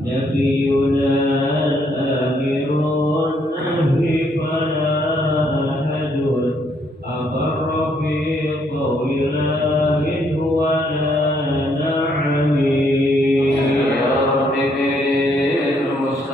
نبينا الآخر النهي فلا أحد أبر في قول لا منه ولا نعم يا رب بالمصطفى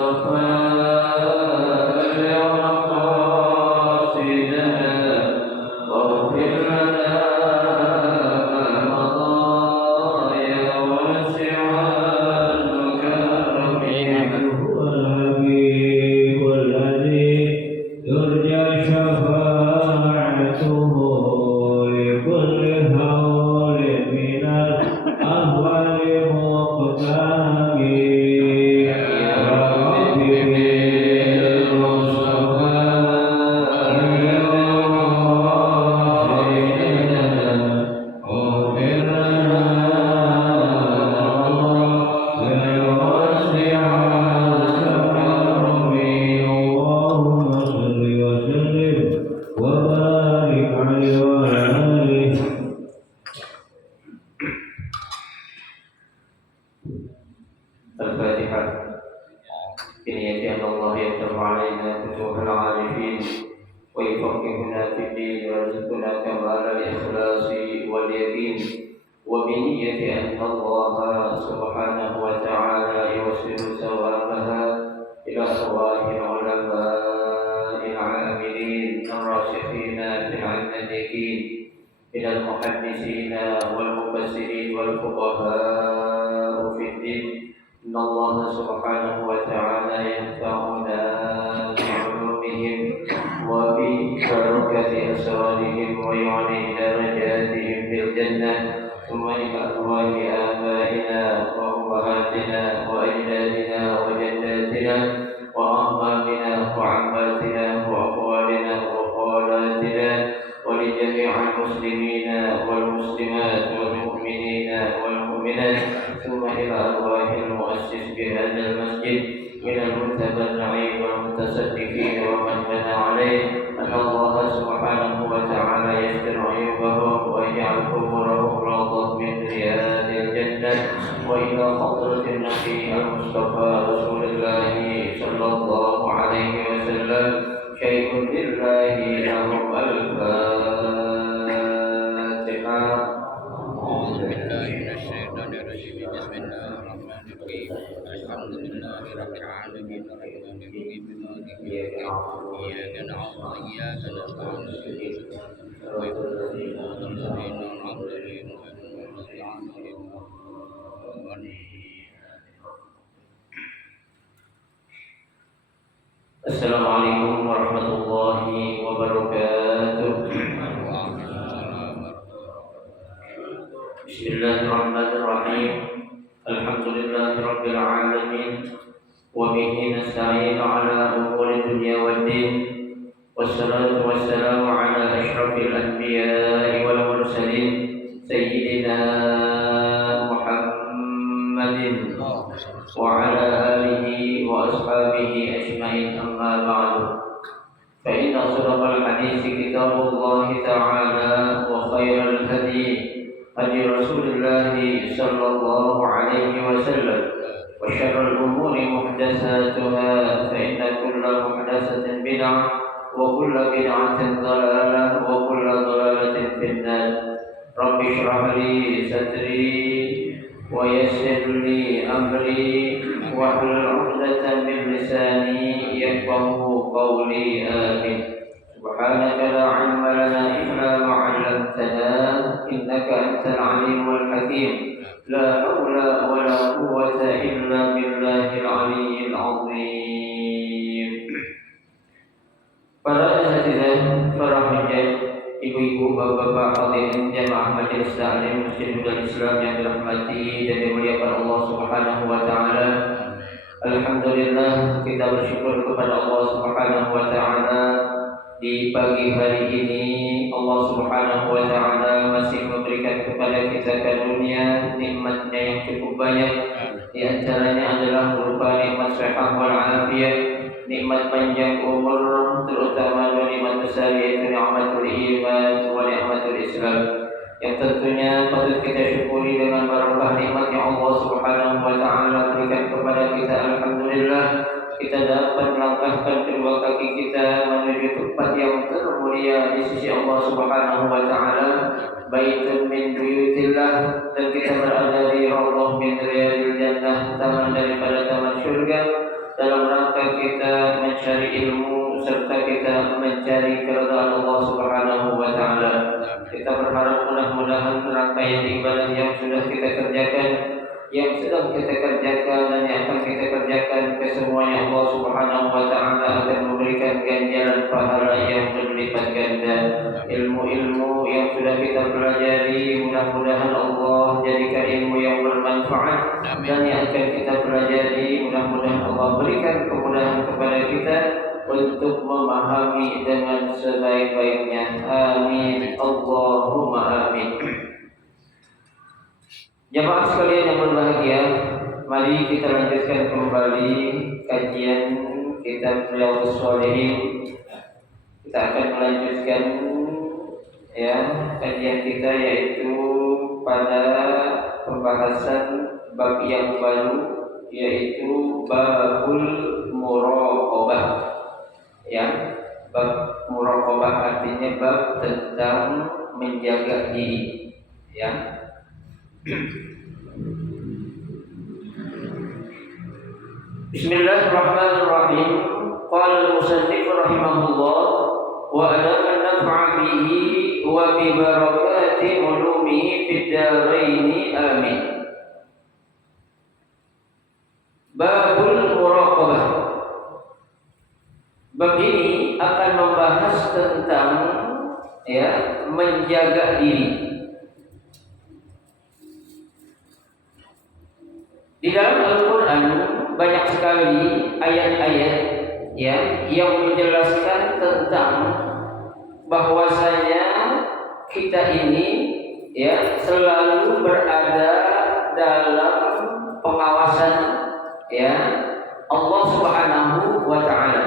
الفاتحة بنية الله يفتح علينا فتوح العارفين ويفقهنا في الدين ويرزقنا كمال الإخلاص واليقين وبنية أن الله سبحانه وتعالى يوصل ثوابها إلى أرواح العلماء العاملين الراسخين في العلم الدين إلى المحدثين والمفسرين والفقهاء في الدين إن الله سبحانه وتعالى ينفعنا بعلومهم وببركة أسرارهم ويعلي درجاتهم في الجنة ثم إلى أرواح آبائنا وأمهاتنا وأجدادنا وجداتنا وأعمامنا وعماتنا وأخوالنا وخالاتنا ولجميع المسلمين والمسلمات والمؤمنين والمؤمنات ثم إلى أرواح المؤسس بهذا المسجد من المتبرعين والمتصدقين ومن بنى عليه أن الله سبحانه وتعالى يستر عيوبهم ويجعل قبورهم روضة من رياض الجنة وإلى حضرة النبي المصطفى رسول الله صلى الله عليه وسلم شيء لله لهم الفاتحة. أعوذ بالله من الشيطان الرجيم بسم الله الرحمن الرحيم الحمد لله رب العالمين الرحمن الرحيم مالك يوم الدين إياك نعبد وإياك نستعين صراط الذين أنعمت عليهم غير المغضوب عليهم ولا الضالين. Assalamualaikum warahmatullahi wabarakatuh. Bismillahirrahmanirrahim. Alhamdulillahi rabbil alamin. Wa bihi nasta'in ala umuri dunya waddin. Wassalatu wassalamu ala asyrafil anbiya'i wal mursalin sayyidina Muhammadin wa ala alihi wa ashabihi ajma'in amma ba'du. Fa inna asdaqal hadithi kitabullahi ta'ala wa khairal hadi هدي رسول الله صلى الله عليه وسلم وشر الأمور محدثاتها فإن كل محدثة بدعة وكل بدعة ضلالة وكل ضلالة في النار. رب اشرح لي صدري ويسر لي أمري واحلل عقدة من لساني يفقهوا قولي آمين. سبحانك لا علم لنا إلا ما علمتنا إنك أنت العليم الحكيم. لا حول ولا قوة إلا بالله العلي العظيم. Para asatidzah, para hujjah, ibu-ibu, bapak-bapak, hadirin jamaah majelis taklim Masjid Nurul Islam yang dirahmati dan dimuliakan Allah Subhanahu wa taala. Alhamdulillah, kita bersyukur kepada Allah Subhanahu wa taala. Di pagi hari ini Allah Subhanahu wa taala masih memberikan kepada kita karunia nikmatnya yang cukup banyak. Di antaranya adalah berupa nikmat sehat wal afiat, nikmat panjang umur, terutama nikmat besar yaitu nikmatul iman wa nikmatul Islam. Yang tentunya patut kita syukuri dengan barakah nikmat yang Allah Subhanahu wa taala kedua kaki kita menuju tempat yang termulia di sisi Allah Subhanahu wa taala, baitun min buyutillah, dan kita berada di raudhah min riyadil jannah, taman daripada taman surga, dalam rangka kita mencari ilmu serta kita mencari keridhaan Allah Subhanahu wa taala. Kita berharap mudah-mudahan rangkaian ibadah yang sudah kita kerjakan, yang sedang kita kerjakan dan yang akan kita kerjakan, kesemuanya Allah Subhanahu wa taala akan memberikan ganjaran pahala yang berlipat ganda. Ilmu-ilmu yang sudah kita pelajari mudah-mudahan Allah jadikan ilmu yang bermanfaat, dan yang akan kita pelajari mudah-mudahan Allah berikan kemudahan kepada kita untuk memahami dengan sebaik-baiknya. Amin Allahumma amin. Jamaah sekalian yang berbahagia, mari kita lanjutkan kembali kajian kitab Riyadhus Shalihin. Kita akan melanjutkan kajian kita, yaitu pada pembahasan bab yang baru, yaitu babul muraqabah. Bab muraqabah artinya bab tentang menjaga diri. Bismillahirrahmanirrahim. Qala al-musannif rahimahullah wa adama an-naf'a bihi wa bi barakati ulumihi fid dharain amin. Babul muraqabah. Bab ini akan membahas tentang menjaga diri. Di dalam Al-Quran banyak sekali ayat-ayat yang menjelaskan tentang bahwasanya kita ini selalu berada dalam pengawasan Allah Subhanahu wa taala.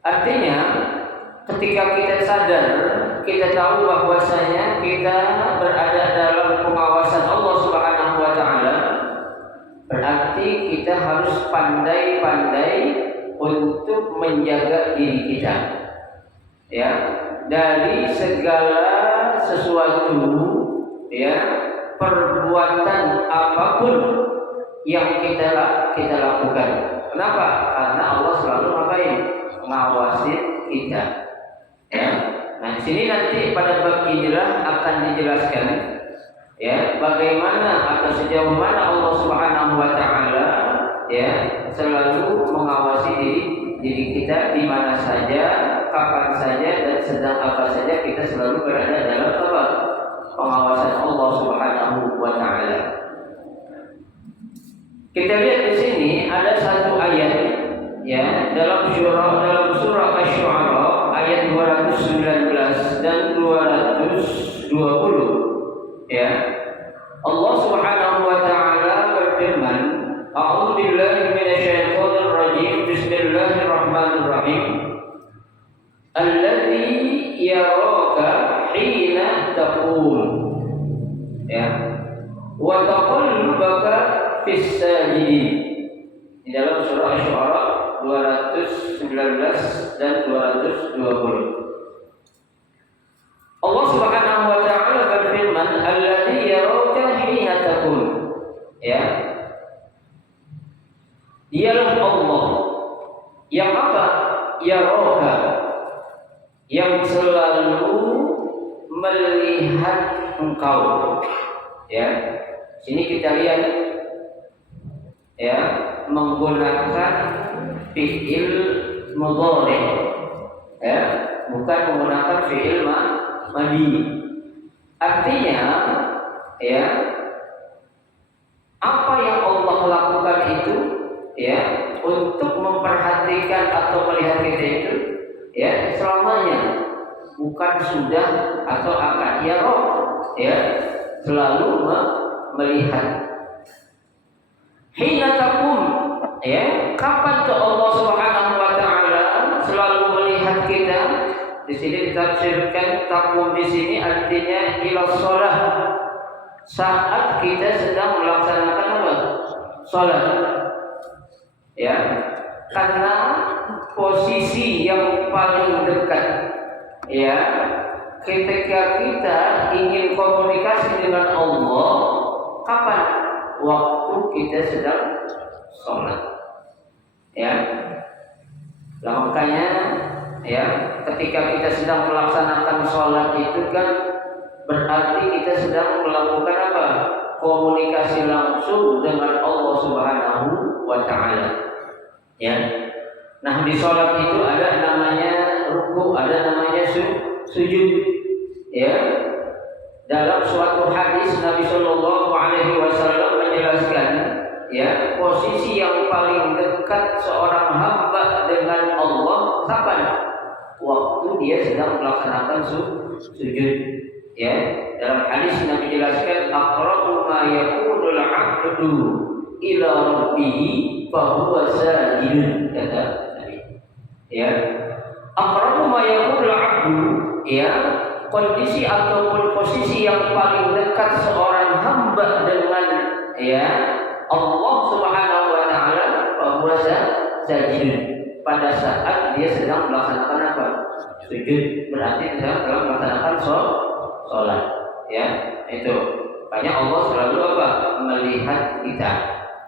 Artinya ketika kita sadar, kita tahu bahwasanya kita berada dalam pengawasan Allah Subhanahu wa taala, berarti kita harus pandai-pandai untuk menjaga diri kita dari segala sesuatu perbuatan apapun yang kita lakukan. Kenapa? Karena Allah selalu ngawasin kita. Nah, di sini nanti pada bab inilah akan dijelaskan bagaimana atau sejauh mana Allah Subhanahu wa taala selalu mengawasi diri kita di mana saja, kapan saja, dan sedang apa saja kita selalu berada dalam pengawasan Allah Subhanahu wa taala. Kita lihat di sini ada satu ayat dalam surah Asy-Syu'ara ayat 219 dan 220. Allah Subhanahu wa taala berfirman, A'udzu billahi minasyaitonir rajim. Bismillahirrahmanirrahim. Alladzi yaraka hina taqum wa taqallubaka fis sajidin. Di dalam surah Asy-Syu'ara 219 dan 220. Allah Subhanahu wa taala berfirman, alladzi yaraka hina taqum. Dialah Allah yang yaraka, yang selalu melihat engkau. Sini kita lihat menggunakan fi'il mudhari, bukan menggunakan fi'il madhi. Artinya apa yang Allah lakukan itu untuk memperhatikan atau melihat kita itu selamanya, bukan sudah atau akan selalu melihat. Hina taqum, kapan tuh Allah Subhanahu wa taala selalu melihat kita? Di sini ditafsirkan taqum di sini artinya ila shalah, saat kita sedang melaksanakan salat. Karena posisi yang paling dekat. Ya, ketika kita ingin komunikasi dengan Allah, kapan? Waktu kita sedang sholat. Ya, makanya ya, ketika kita sedang melaksanakan sholat itu kan berarti kita sedang melakukan apa? Komunikasi langsung dengan Allah Subhanahu wa Ta'ala. Ya. Nah, di sholat itu ada namanya ruku, ada namanya sujud. Ya. Dalam suatu hadis Nabi Shallallahu Alaihi Wasallam menjelaskan, ya, posisi yang paling dekat seorang hamba dengan Allah kapan? Waktu dia sedang melaksanakan sujud. Ya, dalam hadis Nabi jelaskan, aqrabu ma yakunul 'abdu ila rabbih fa huwa sajidun, kata Nabi. Ya, aqrabu ma yakunul 'abdu, ya, kondisi ataupun posisi yang paling dekat seorang hamba dengan, ya, Allah Subhanahu wa Ta'ala, fa huwa sajidun, pada saat dia sedang melaksanakan apa? Sujud. Berarti sedang melaksanakan sholat, ya, itu. Makanya Allah selalu apa? Melihat kita,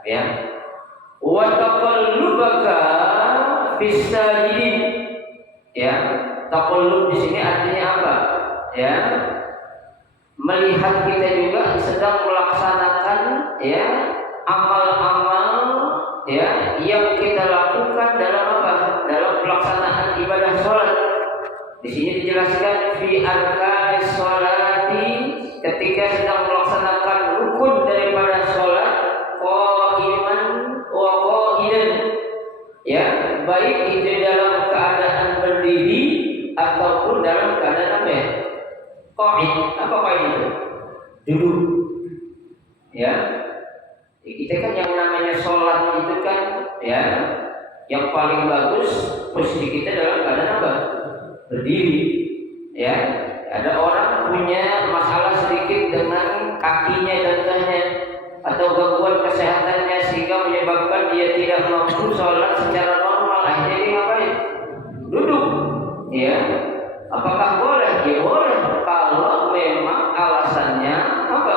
ya. Wa taqallubaka fis sajidin, ya. Taqallub di sini artinya apa? Ya, melihat kita juga sedang melaksanakan, ya, amal-amal, ya, yang kita lakukan dalam apa? Dalam pelaksanaan ibadah sholat. Di sini dijelaskan fi arkanis sholati, ketika sedang melaksanakan rukun daripada sholat, qaiman wa qaidan, ya, baik itu dalam keadaan berdiri ataupun dalam keadaan apa ya? Qaid. Apa qaid itu? Duduk. Ya. Kita kan yang namanya sholat itu kan, ya, yang paling bagus posisi kita dalam keadaan apa? Berdiri. Ya, ada orang punya masalah sedikit dengan kakinya contohnya, atau gangguan kesehatannya sehingga menyebabkan dia tidak mampu sholat secara normal. Akhirnya dia ngapain? Duduk. Ya, apakah boleh? Ya boleh kalau memang alasannya apa?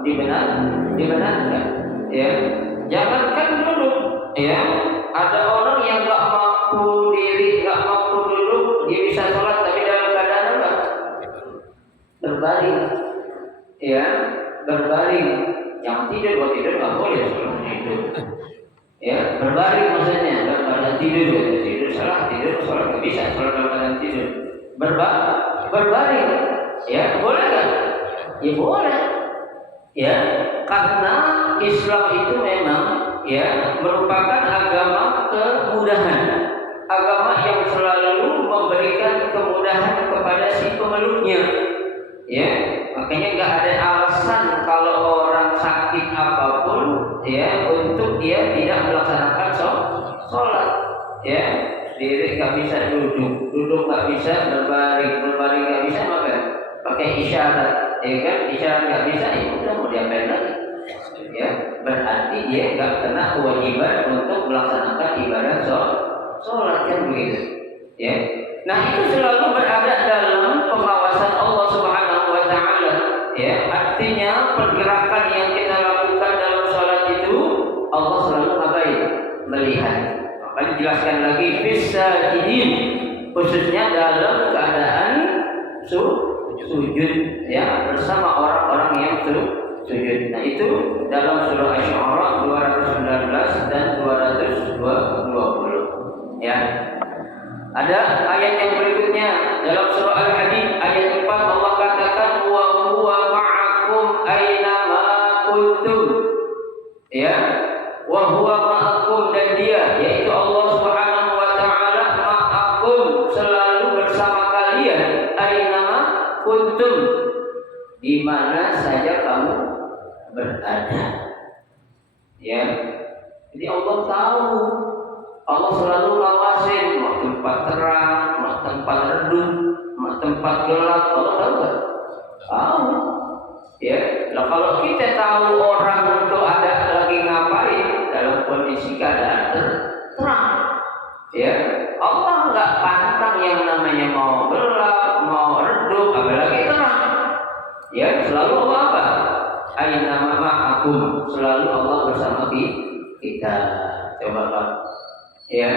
Dibenarkan. Ya, jangankan duduk. Ya, ada orang yang nggak mampu diri, nggak mampu duduk, dia bisa sholat tapi dalam keadaan apa? Berbaring. Ya, berbaring. Yang tidur nggak boleh sholat tidur. Ya, berbaring maksudnya, dalam keadaan tidur, tidur sholat nggak bisa, sholat dalam keadaan tidur. Berbaring. Ya, boleh nggak? Ya boleh. Ya, karena Islam itu memang, ya, merupakan agama kemudahan, agama yang selalu memberikan kemudahan kepada si pemeluknya. Ya, makanya nggak ada alasan kalau orang sakit apapun, ya, untuk dia tidak melaksanakan sholat. Ya, diri nggak bisa duduk nggak bisa, berbaring nggak bisa, maka pakai isyarat. Ya kan, isyarat nggak bisa, ya udah mau diapain lagi? Ya, berarti dia nggak kena kewajiban untuk melaksanakan ibadah sholat, kan begitu. Ya, nah itu selalu berada dalam pengawasan Allah Subhanahu wa Ta'ala. Ya, artinya pergerakan yang kita lakukan dalam sholat itu Allah selalu ngapain? Melihat. Maka dijelaskan lagi fisajidin, khususnya dalam keadaan sujud, ya, bersama orang-orang yang sujud. Nah itu dalam surah Asy-Syu'ara 219 dan 220. Ya. Ada ayat yang berikutnya dalam surah Al-Hadid ayat 4, Allah katakan wa huwa ma'akum aina ma kuntum. Ya. Wa huwa ma'akum, dan dia yaitu Allah Subhanahu wa Ta'ala ma'akum, selalu bersama kalian, aina ma kuntum, di mana saja kamu berada. Ya. Jadi Allah tahu. Allah selalu ngawasin, mau tempat terang, mau tempat redup, mau tempat gelap, Allah tahu kan? Tahu. Ya. Nah, kalau kita tahu orang itu ada lagi ngapain dalam kondisi keadaan terang, ya, Allah nggak pantang yang namanya mau gelap, mau redup, apalagi terang. Ya, selalu Allah apa? Aina ma'akum, selalu Allah bersama kita. Coba Pak. Ya,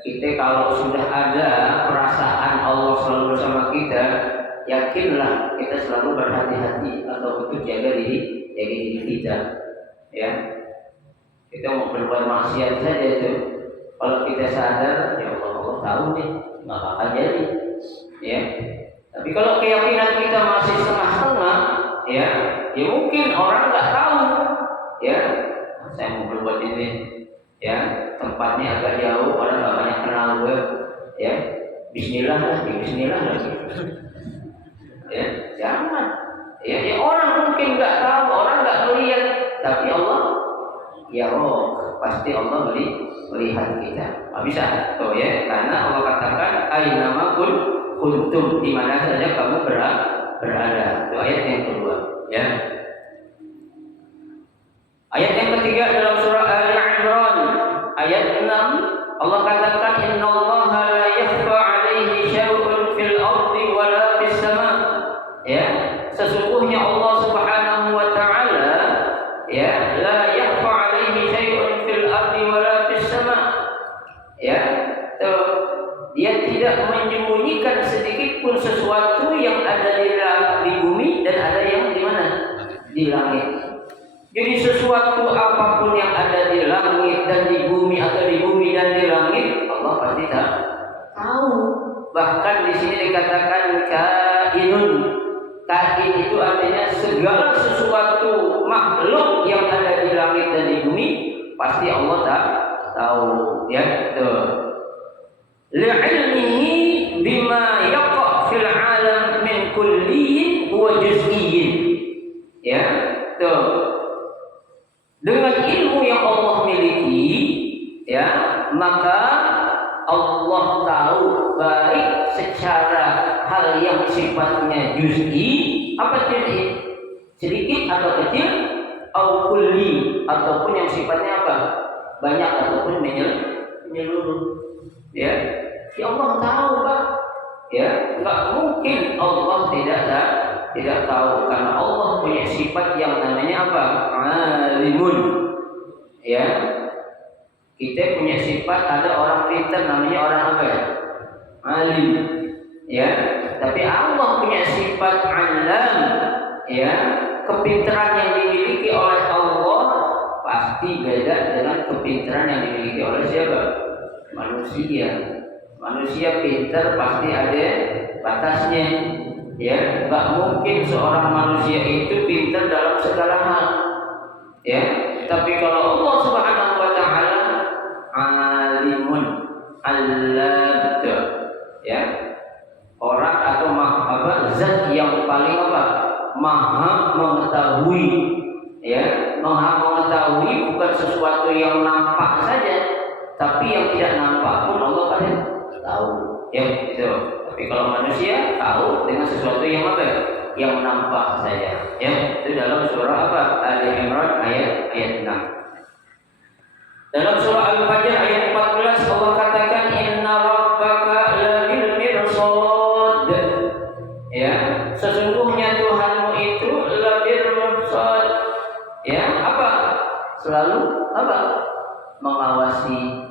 kita kalau sudah ada perasaan Allah selalu bersama kita, yakinlah kita selalu berhati-hati atau untuk jaga diri kita. Ya, kita mau berbuat maksiat saja itu, kalau kita sadar, ya Allah tahu nih, nggak bakal jadi. Ya, tapi kalau keyakinan kita masih setengah-setengah, ya mungkin orang nggak tahu. Ya, saya mau berbuat ini. Ya, tempatnya agak jauh, orang nggak banyak kenal gue. Ya, Bismillah lagi. Ya, jangan. Ya, orang mungkin nggak tahu, orang nggak melihat, tapi Allah, ya pasti Allah melihat kita. Nggak bisa, tuh ya, karena Allah katakan, Ainama kuntum, di mana saja kamu berada. Itu ayat yang kedua. Ya. Ayat yang ketiga dalam surah Al-Imran ayat 6, Allah katakan innallaha la yakhfa 'alaihi syai'un fil ardi wala fis sama. Ya, sesungguhnya Allah Subhanahu wa taala ya la yakhfa 'alaihi syai'un fil ardi wala fis sama. Ya, dia tidak menyembunyikan sedikit pun sesuatu yang ada di bumi dan ada yang di mana? Di langit. Jadi sesuatu apapun yang ada di langit dan di bumi atau di bumi dan di langit, Allah pasti tahu. Bahkan di sini dikatakan kainun. Kain itu artinya segala sesuatu makhluk yang ada di langit dan di bumi pasti Allah tahu. Ya, tuh. Li'ilmihi bima yaqa' fil 'alam min kulliyyin wa juz'iyyin. Ya, tuh. Dengan ilmu yang Allah miliki, ya, maka Allah tahu baik secara hal yang sifatnya juz'i, apa juz'i? Sedikit atau kecil, atau kulli, ataupun yang sifatnya apa? Banyak ataupun menyeluruh. Ya, Allah tahu Pak. Ya, nggak mungkin Allah tidak tahu, karena Allah punya sifat yang namanya apa? Alimun. Ya, kita punya sifat, ada orang pintar namanya orang apa ya? Alim. Ya, tapi Allah punya sifat alam. Ya, kepintaran yang dimiliki oleh Allah pasti beda dengan kepintaran yang dimiliki oleh siapa? Manusia. Manusia pintar pasti ada batasnya. Ya, nggak mungkin seorang manusia itu pintar dalam segala hal. Ya, tapi kalau Allah Subhanahu wa taala alimun allad, ya, orang atau zat yang paling maha mengetahui. Ya, maha mengetahui bukan sesuatu yang nampak saja, tapi yang tidak nampak pun Allah pasti tahu. Ya, itu. Tapi kalau manusia tahu dengan sesuatu yang yang nampak saja. Ya, itu dalam surah Al-Imran ayat 6. Dalam surah Al-Fajr ayat 14 Allah katakan inna rabbaka labil mirsad. Ya, sesungguhnya Tuhanmu itu labil mirsad. Ya, selalu mengawasi.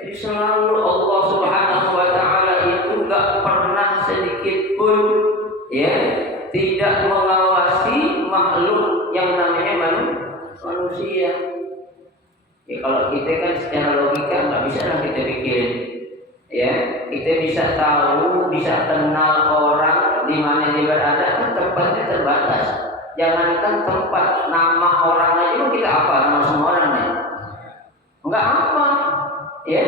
Jadi selalu Allah Subhanahu wa taala itu enggak pernah sedikit pun tidak mengawasi makhluk yang namanya manusia. Ya, kalau kita kan secara logika nggak bisa lah kita pikirin. Ya, kita bisa tahu, bisa kenal orang di mana dia berada, kan tempatnya terbatas. Jangankan tempat, nama orang aja kita apa nama semua orang nih? Enggak apa. Ya,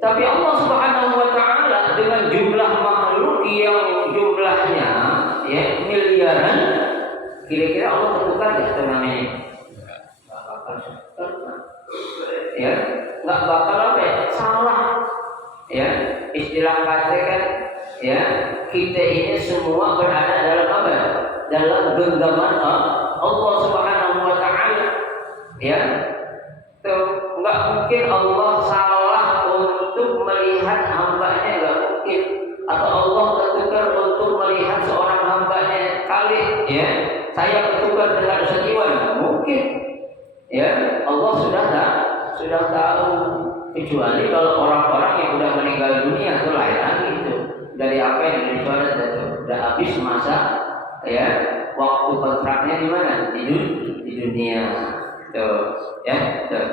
tapi Allah Subhanahu wa taala dengan jumlah makhluk yang jumlahnya miliaran, kira-kira Allah tentukan itu namanya? Enggak bakal nggak bakal salah. Ya, istilah kata kan, kita ini semua berada dalam dalam genggaman Allah Subhanahu wa taala. Ya, tuh nggak mungkin Allah salah untuk melihat mungkin. Atau Allah ketukar untuk melihat seorang hambanya kali, ya, saya ketukar dengan dosa nggak mungkin. Ya, Allah sudah tahu. Kecuali kalau orang-orang yang sudah meninggal dunia itu lain lagi itu. Dari apa yang dicoret itu sudah habis masa, ya, waktu kontraknya di mana? Di dunia. Tuh, ya, tuh.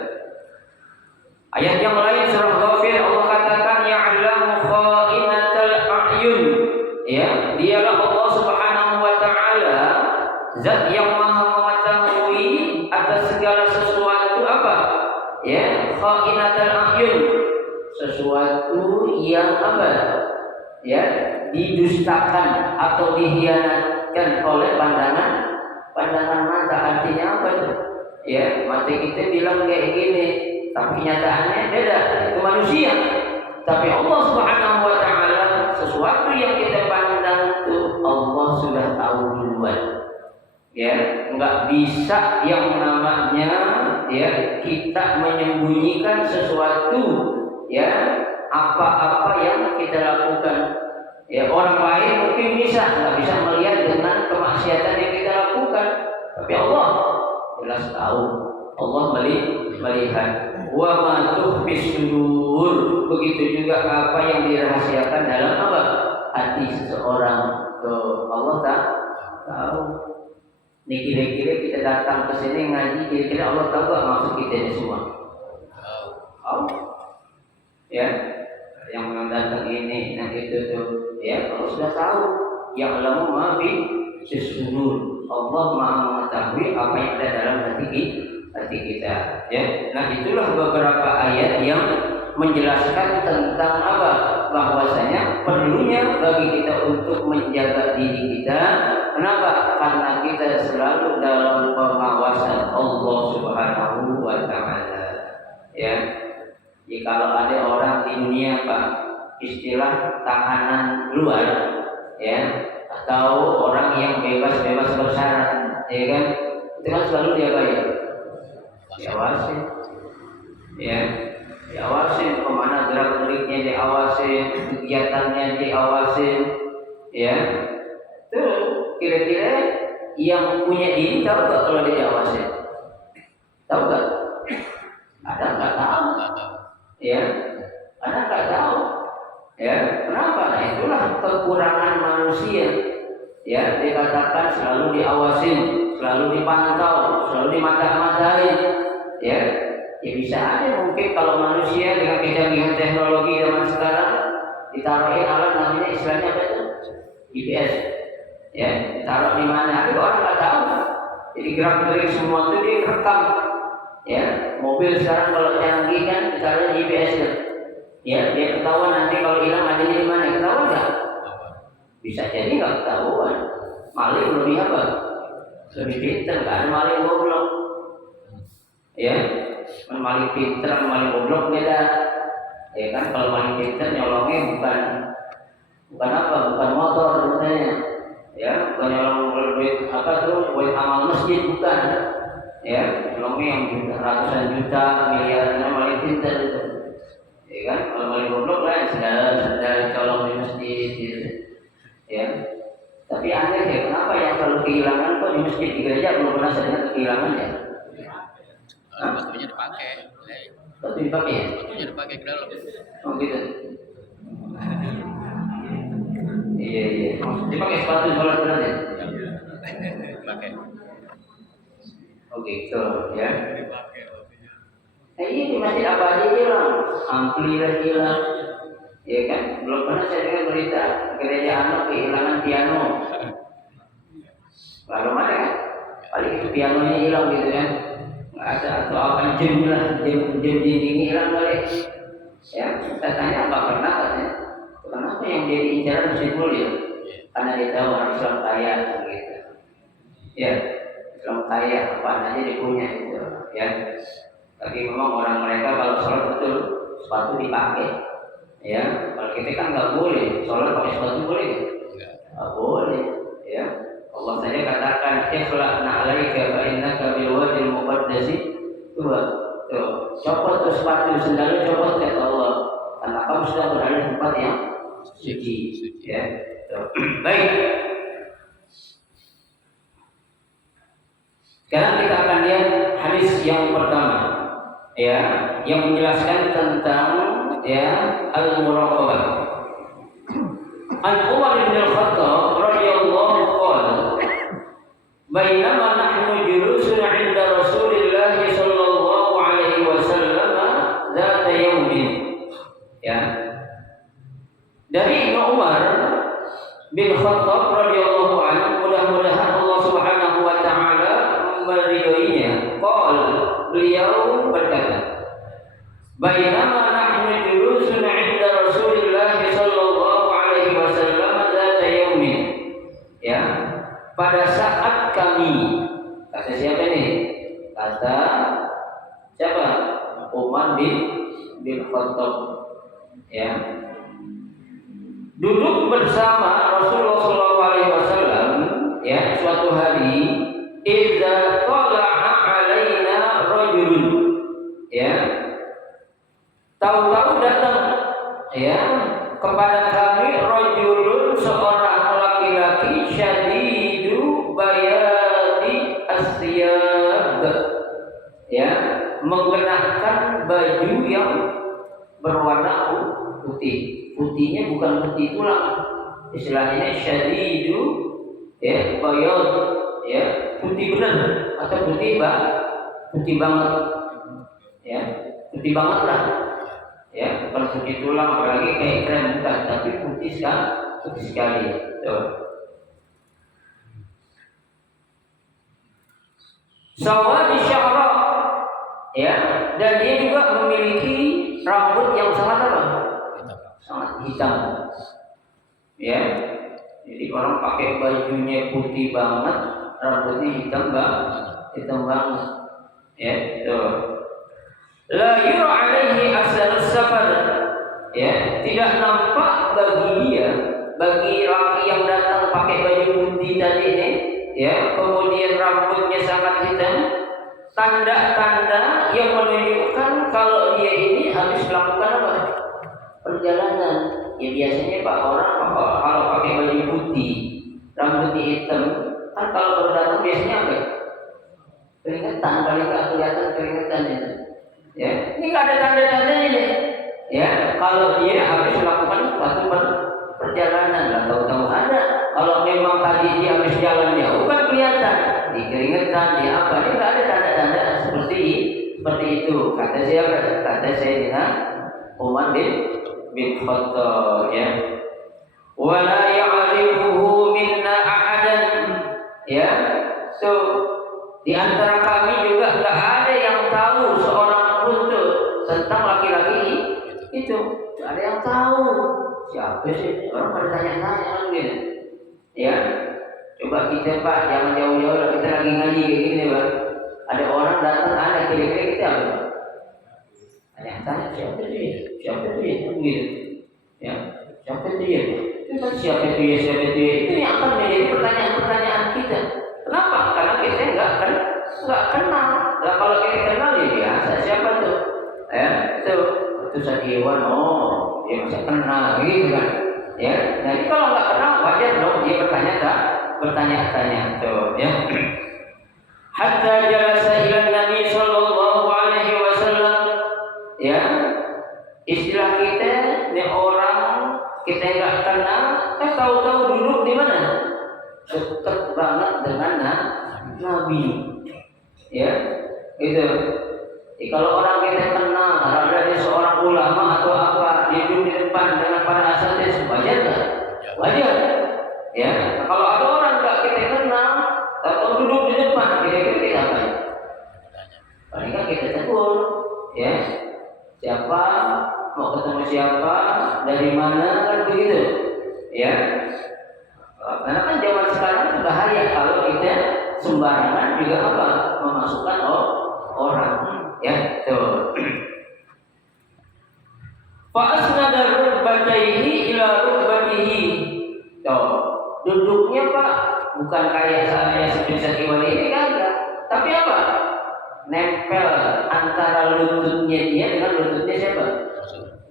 Ayat yang lain surah Ghafir Allah katakan ya'lamu kha'inatal a'yun. Ya, dialah Allah Subhanahu wa taala zat yang maha mengetahui atas segala sesuatu apa? Ya, kha'inatal a'yun. Sesuatu yang apa? Ya, didustakan atau dikhianatkan oleh pandangan mata. Artinya apa itu? Ya, mata kita bilang kayak gini, tapi kenyataannya beda. Itu manusia. Tapi Allah Subhanahu wa taala sesuatu yang kita pandang itu Allah sudah tahu duluan. Ya, enggak bisa yang namanya ya kita menyembunyikan sesuatu, ya, apa-apa yang kita lakukan. Ya, orang lain mungkin bisa, enggak bisa melihat dengan kemaksiatan yang kita lakukan. Tapi Allah jelas tahu. Allah melihat. Wa ma tukhfis sudur. Begitu juga apa yang dirahasiakan dalam apa? Hati seseorang. Tuh, Allah tahu. Nih kira-kira kita datang ke sini ngaji, kira-kira Allah tahu gak maksud kita ini semua? Tahu. Ya, yang datang ini, yang itu tuh, ya, Allah sudah tahu. Yang lalu maafi sesudur. Allah Maha mengetahui apa yang ada dalam hati kita. Ya, nah itulah beberapa ayat yang menjelaskan tentang apa? Bahwasanya perlunya bagi kita untuk menjaga diri kita. Kenapa? Karena kita selalu dalam pengawasan Allah Subhanahu wa taala. Ya. Kalau ada orang di dunia Pak, istilah tahanan luar, ya, atau orang yang bebas bersyarat, ya kan? Itu kan selalu dia bayar. Diawasin. Ya. Diawasin kemana gerak-geriknya diawasin, kegiatannya diawasin, ya. Tuh kira-kira yang punya diri tahu nggak kalau dia diawasin? Tahu nggak? Ada nggak tahu? Ya, ada nggak tahu? Ya, kenapa? Nah itulah kekurangan manusia. Ya, dikatakan selalu diawasin, selalu dipantau, selalu dimata-matain. Ya, ya bisa aja mungkin kalau manusia dengan kecanggihan teknologi zaman sekarang ditaruhin alat namanya istilahnya apa itu? GPS. Ya, ditaruh di mana? Tapi orang nggak tahu. Jadi gerak-gerik semua itu direkam. Ya, mobil sekarang kalau canggih kan ditaruh GPS kan. Ya, dia ketahuan nanti kalau hilang adanya di mana? Ketahuan nggak? Bisa jadi nggak ketahuan. Maling lebih apa? Lebih pintar, nggak ada maling goblok. Ya, maling pintar, maling goblok beda. Ya kan, kalau maling pintar nyolongnya bukan motor sebenarnya. Ya, bukan nyolong duit apa tuh, buat amal masjid bukan. Ya, nyolongnya yang ratusan juta, miliaran, maling pintar itu. Ya kan, kalau maling goblok lain sedang colong di masjid gitu. Ya, tapi aneh ya, kenapa yang selalu kehilangan kok di masjid, di gereja belum pernah sedang kehilangan ya? Batunya dipakai. Batu dipakai ya? Batunya dipakai ke dalam. Oh gitu. Iya. Dipakai sepatu sholat benar ya? Dipakai. Oh gitu ya. Iya di masjid apa aja hilang, ampli hilang. Ya kan, belum pernah saya dengar berita gereja anak kehilangan piano. Lalu mana kan? Paling itu pianonya hilang gitu kan? Nggak ada atau apa jam dinding hilang kali. Ya, saya tanya nggak pernah katanya. Kenapa yang jadi incaran masjid mulia? Karena dia tahu orang Islam kaya gitu. Ya, Islam kaya apa aja dia punya itu. Ya, tapi memang orang mereka kalau sholat betul sepatu dipakai. Ya, kalau kita kan nggak boleh sholat pakai sepatu boleh? Nggak boleh. Ya, Allah saja katakan ikhlaqna alaika fa innaka bil wadil muqaddasi. Tuh, copot tuh sepatu sendalnya copot kata Allah. Karena kamu sudah berada di tempat yang suci. Ya. Baik. Sekarang kita akan lihat hadis yang pertama, ya, yang menjelaskan tentang al-muraqabah. An Umar bin Al-Khattab radhiyallahu qala, "Bainama nahnu julusun 'inda Rasulillah sallallahu alaihi wasallam dzata yaumin." Ya. Dari Ibnu Umar bin Khattab radhiyallahu anhu, mudah-mudahan Allah Subhanahu wa taala meridhoinya. Beliau berkata, "Bainama nahnu julusun 'inda Rasulillah sallallahu alaihi wasallam dzata yaumin." Ya, pada saat kami, kata siapa ini? Kata siapa? Umar bin Khattab. Ya. Duduk bersama Rasulullah sallallahu alaihi wasallam, ya, suatu hari, idza tala'a alaina rajulun, ya, tahu-tahu datang, ya, kepada kami rajulun, seorang laki-laki, syadidu bayadi asyab, ya, mengenakan baju yang berwarna putih. Putihnya bukan putih tulang, istilahnya syadidu, ya, bayad, ya, putih benar atau putih banget, ya, putih banget lah, ya, bukan putih tulang apalagi kayak krem, bukan, tapi putih sekali. Tuh. Sawadi sya'ra, ya, dan dia juga memiliki rambut yang sangat apa? Sangat hitam. Ya. Jadi orang pakai bajunya putih banget, rambutnya hitam banget. Ya, itu. La yura alaihi asarus safar. Ya, tidak nampak bagi laki yang datang pakai baju putih tadi ini, ya, kemudian rambutnya sangat hitam, tanda-tanda yang menunjukkan kalau dia ini habis melakukan apa? Perjalanan. Ya biasanya Pak, orang kalau pakai baju putih, rambutnya hitam, kan kalau baru datang biasanya apa? Keringetan, paling nggak kelihatan keringetan itu. Ya, ini nggak ada tanda-tandanya ini. Ya, kalau dia habis melakukan suatu perjalanan, lah tahu-tahu ada. Kalau memang tadi dia habis jalan jauh kan kelihatan, di keringetan, di apa? Ini nggak ada tanda-tanda seperti itu. Kata siapa? Kata Sayyidina Umar bin Khattab, ya. Wala ya'rifuhu minna ahadan, ya. So di antara kami juga enggak ada yang tahu seorang pun tuh tentang laki-laki itu. Enggak ada yang tahu. Siapa sih? Orang pada tanya-tanya kan gitu. Ya. Coba kita Pak, jangan jauh-jauh lah, kita lagi ngaji kayak gini Pak. Ada orang datang, ada kira-kira kita apa? Tanya siapa dia? Gitu. Ya, siapa dia? Itu siapa dia? Itu yang akan menjadi pertanyaan-pertanyaan kita. Kenapa? Karena kita nggak kenal. Nah, kalau kita kenal ya biasa. Siapa tuh? Ya, itu Sadiwan. Oh, dia bisa kenal, gitu kan? Ya, nah kalau nggak kenal wajar dong dia bertanya-tanya tuh, ya. Hatta jalasa ila Nabi sallallahu alaihi wasallam, ya. Istilah kita ini orang kita nggak kenal, tahu-tahu duduk di mana? Dekat banget dengan Nabi, ya, gitu. Kalau orang kita kenal, ada seorang ulama atau apa, dia duduk di depan dengan para asatidz, wajar nggak? Wajar, ya. Kalau ada orang nggak kita kenal, atau duduk di depan, kira-kira kita apa? Paling nggak kita tegur, ya. Siapa, mau ketemu siapa, dari mana, kan begitu, ya. Karena kan zaman sekarang itu bahaya kalau kita sembarangan juga apa memasukkan orang, ya. Tuh. Fa asnada rukbatayhi ila rukbatihi. Tuh, duduknya Pak bukan kayak saya seperti ini kan, tapi apa? Nempel antara lututnya dia dengan lututnya siapa?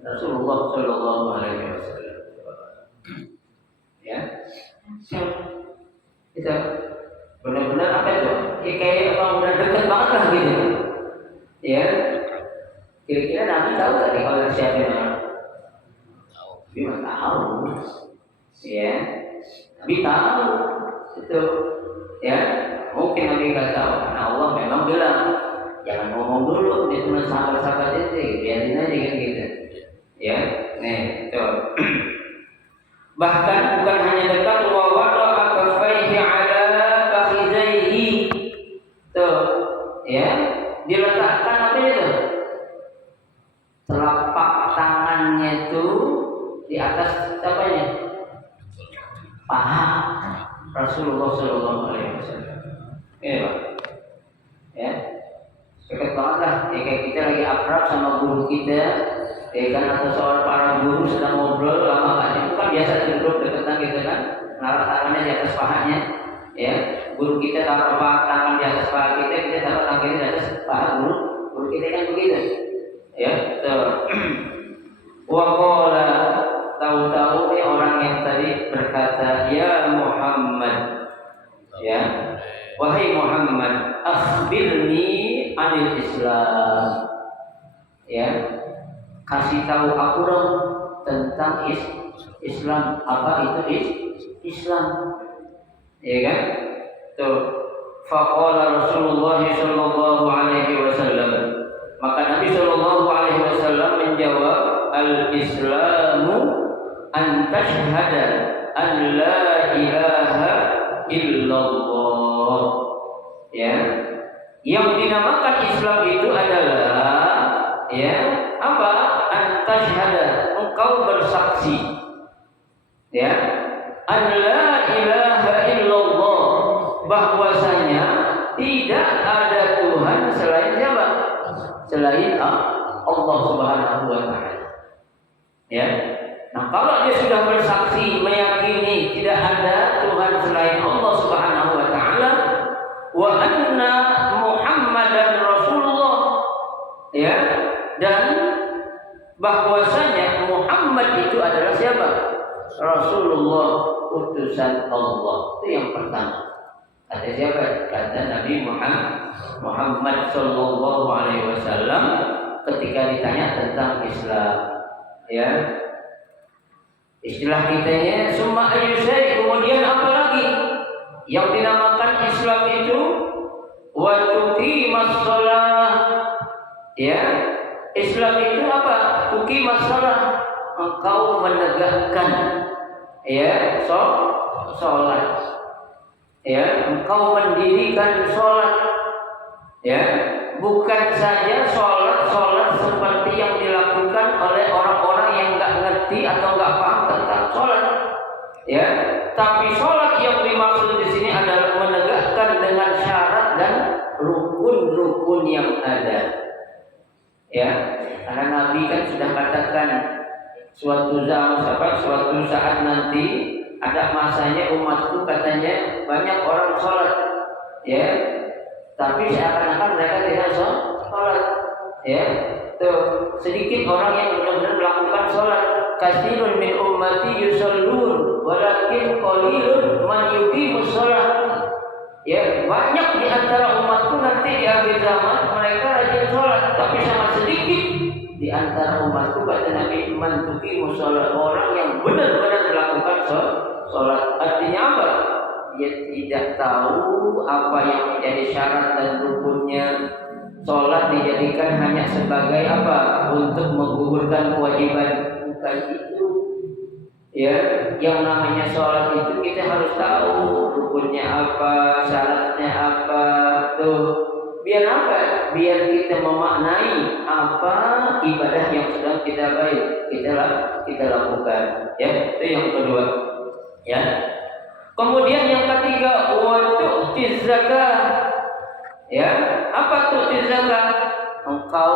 Rasulullah Shallallahu Alaihi Wasallam. Kita benar-benar apa itu? Ya, kayak orang udah dekat banget lah gitu. Ya, kira-kira Nabi tahu nggak nih kalau siapa yang orang? Nabi mah tahu. Ya, Nabi tahu itu. Ya, mungkin Nabi nggak tahu karena Allah memang bilang jangan ngomong dulu dia cuma sahabat-sahabat itu, biarin aja kan gitu. Ya, nih itu. Bahkan bukan hanya dekat wa wada'a kaffaihi ala fakhidaihi. Tuh, ya, diletakkan apa itu? Telapak tangannya itu di atas apa ini? Paha Rasulullah Sallallahu Alaihi Wasallam. Ini Pak, ya, dekat banget lah. Ya, kayak kita lagi akrab sama guru kita, ya kan, atau seorang para guru sedang ngobrol lama kan, itu kan biasa duduk deketan gitu kan, naruh tangannya di atas pahanya, ya. Guru kita taruh tangan di atas paha kita, kita taruh tangan kita di atas paha guru kita kan begitu, ya. Waqala, tahu-tahu nih orang yang tadi berkata, ya Muhammad, ya, wahai Muhammad, akhbirni anil Islam, ya, kasih tahu aku dong tentang Islam. Apa itu Islam? Ya kan? Tuh, faqala Rasulullah sallallahu alaihi wasallam. Maka Nabi sallallahu alaihi wasallam menjawab, al-Islamu an tashhada an la ilaha illallah. Ya. Yang dinamakan Islam itu adalah, ya, apa? Antashhada, engkau bersaksi, ya, an la ilaha illallah, bahwasanya tidak ada Tuhan selain siapa? Selain Allah Subhanahu wa taala. Ya. Nah, kalau dia sudah bersaksi, meyakini tidak ada Tuhan selain Allah Subhanahu wa taala, wa anna Muhammadan Rasulullah, ya, dan bahwasanya Muhammad itu adalah siapa? Rasulullah, utusan Allah. Itu yang pertama. Kata siapa? Kata Nabi Muhammad sallallahu alaihi wasallam ketika ditanya tentang Islam. Ya. Istilah kitanya summa ayyusai, kemudian apa lagi? Yang dinamakan Islam itu wa tuqimas shalah. Ya. Islam itu apa? Tuqimas shalah, engkau menegakkan, ya, salat. Ya, engkau mendirikan sholat, ya, bukan saja sholat seperti yang dilakukan oleh orang-orang yang nggak ngerti atau nggak paham tentang sholat, ya, tapi sholat yang dimaksud di sini adalah menegakkan dengan syarat dan rukun-rukun yang ada, ya, karena Nabi kan sudah katakan suatu saat nanti ada masanya umatku, katanya banyak orang sholat, ya, tapi seakan-akan mereka tidak sholat, ya. Tuh, sedikit orang yang benar-benar melakukan sholat. Katsirun min ummati yusallun walakin qalilun man yuqimus sholat. Ya, banyak di antara umatku nanti di akhir zaman mereka rajin sholat, tapi sangat sedikit di antara umatku, kata Nabi, man tuqimus sholat, orang yang benar-benar melakukan sholat. Artinya apa? Dia tidak tahu apa yang menjadi syarat dan rukunnya. Sholat dijadikan hanya sebagai apa? Untuk menggugurkan kewajiban. Bukan itu. Ya, yang namanya sholat itu kita harus tahu rukunnya apa, syaratnya apa. Tuh, biar apa? Biar kita memaknai apa ibadah yang sedang kita kita lakukan. Ya, itu yang kedua. Ya. Kemudian yang ketiga, wa tu'tiz zakat. Ya, apa tu'tiz zakat? Engkau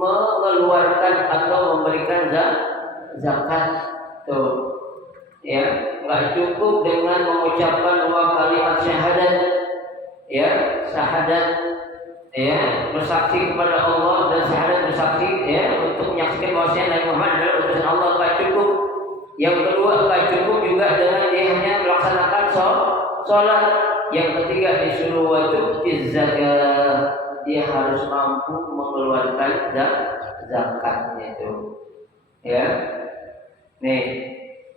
mengeluarkan atau memberikan zakat. Tuh. Ya, enggak cukup dengan mengucapkan dua kalimat syahadat. Ya, syahadat, ya, bersaksi kepada Allah dan syahadat bersaksi, ya, untuk menyaksikan bahwasanya Nabi Muhammad adalah utusan Allah, enggak cukup. Yang kedua, enggak cukup juga dengan dia hanya melaksanakan sholat. Yang ketiga disuruh wajib zakat, dia harus mampu mengeluarkan zakatnya itu. Ya, nih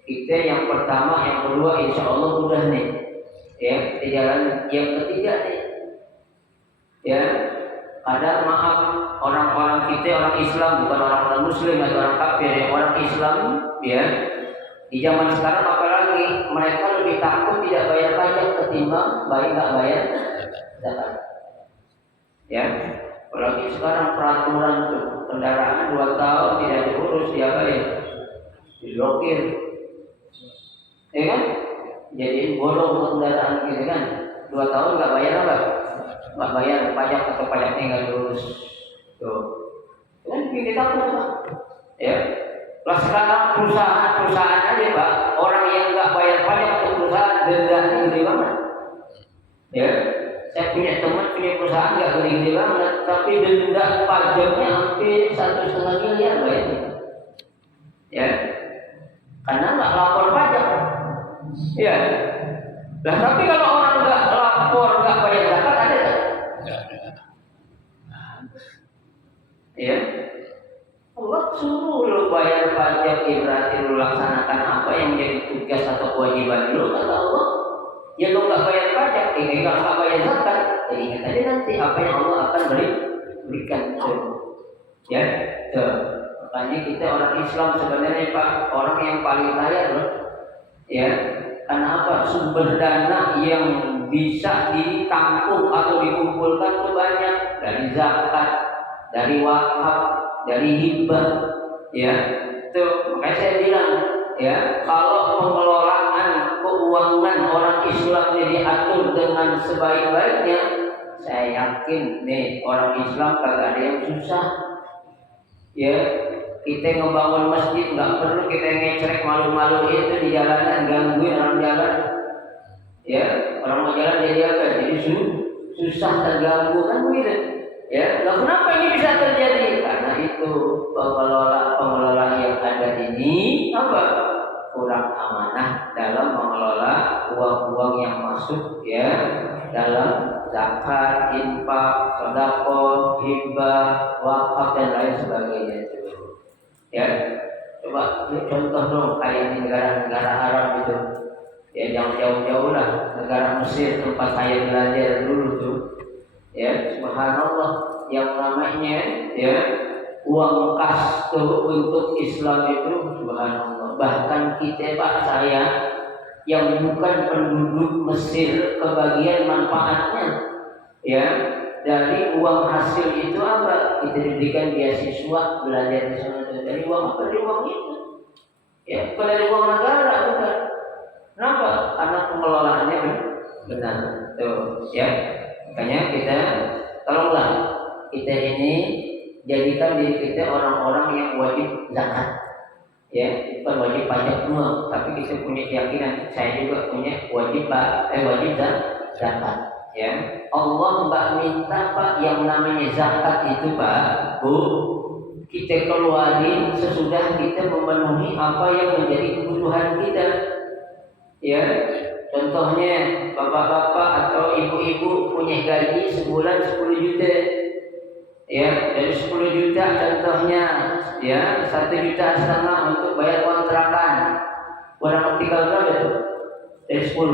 kita yang pertama, yang kedua, insya Allah udah nih. Ya, kita jalan. Yang ketiga nih, ya, ada maaf orang-orang kita, orang Islam, bukan orang Muslim atau orang kafir, ya, orang Islam, ya. Di zaman sekarang apalagi mereka lebih takut tidak bayar pajak ketimbang nggak bayar zakat. Ya, apalagi sekarang peraturan tuh kendaraan 2 tahun tidak diurus dia bayar, diblokir, ya kan? Jadi bolong kendaraan gitu kan? 2 tahun nggak bayar apa? Nggak bayar pajak atau pajaknya nggak diurus. Tuh, kan bikin takut Pak. Ya. Lah sekarang perusahaan aja Pak, orang yang nggak bayar pajak ke perusahaan dendanya gede banget. Ya, saya punya teman punya perusahaan nggak gede banget, tapi denda pajaknya hampir 1,5 miliar bayarnya. Ya, karena nggak lapor pajak. Ya, lah tapi kalau orang nggak lapor nggak bayar zakat ada nggak? Ya. Allah suruh lu bayar pajak, berarti lu laksanakan apa yang menjadi tugas atau kewajiban lu, kata Allah. Ya lu nggak bayar pajak, nggak bayar zakat, ya ingat aja nanti apa yang Allah akan berikan. Ya, makanya kita orang Islam sebenarnya Pak, orang yang paling kaya loh. Ya, karena apa? Sumber dana yang bisa ditampung atau dikumpulkan itu banyak, dari zakat, dari wakaf, dari hibah, ya. Itu makanya saya bilang, ya, kalau pengelolaan keuangan orang Islam ini diatur dengan sebaik-baiknya, saya yakin nih orang Islam kagak ada yang susah. Ya, kita ngebangun masjid nggak perlu kita ngecrek malu-malu itu di jalanan, gangguin orang jalan. Ya, orang mau jalan jadi apa? Jadi susah, terganggu kan begitu. Ya, lalu kenapa ini bisa terjadi? Karena itu pengelola yang ada ini apa? Kurang amanah dalam mengelola uang-uang yang masuk, ya, dalam zakat, infak, sedekah, hibah, wakaf dan lain sebagainya. Ya, coba contoh dong kayak di negara-negara Arab itu. Ya, jangan jauh-jauh lah, negara Mesir tempat saya belajar dulu tuh. Ya, subhanallah, yang namanya, ya, uang kas tuh untuk Islam itu subhanallah. Bahkan kita Pak, saya yang bukan penduduk Mesir kebagian manfaatnya, ya, dari uang hasil itu apa? Kita diberikan beasiswa belajar di sana. Dari uang apa? Dari uang itu. Ya, bukan dari uang negara, bukan. Kenapa? Karena pengelolaannya benar. Tuh, ya. Makanya kita tolonglah kita ini jadikan diri kita orang-orang yang wajib zakat. Ya, bukan wajib pajak doang, tapi kita punya keyakinan, saya juga punya wajib zakat. Ya, Allah nggak minta Pak yang namanya zakat itu Pak, Bu, kita keluarin sesudah kita memenuhi apa yang menjadi kebutuhan kita. Ya, contohnya bapak-bapak atau ibu-ibu punya gaji sebulan 10 juta. Ya, dari 10 juta contohnya, ya, 1,5 juta untuk bayar kontrakan. Kurang tinggal berapa itu? Dari 10,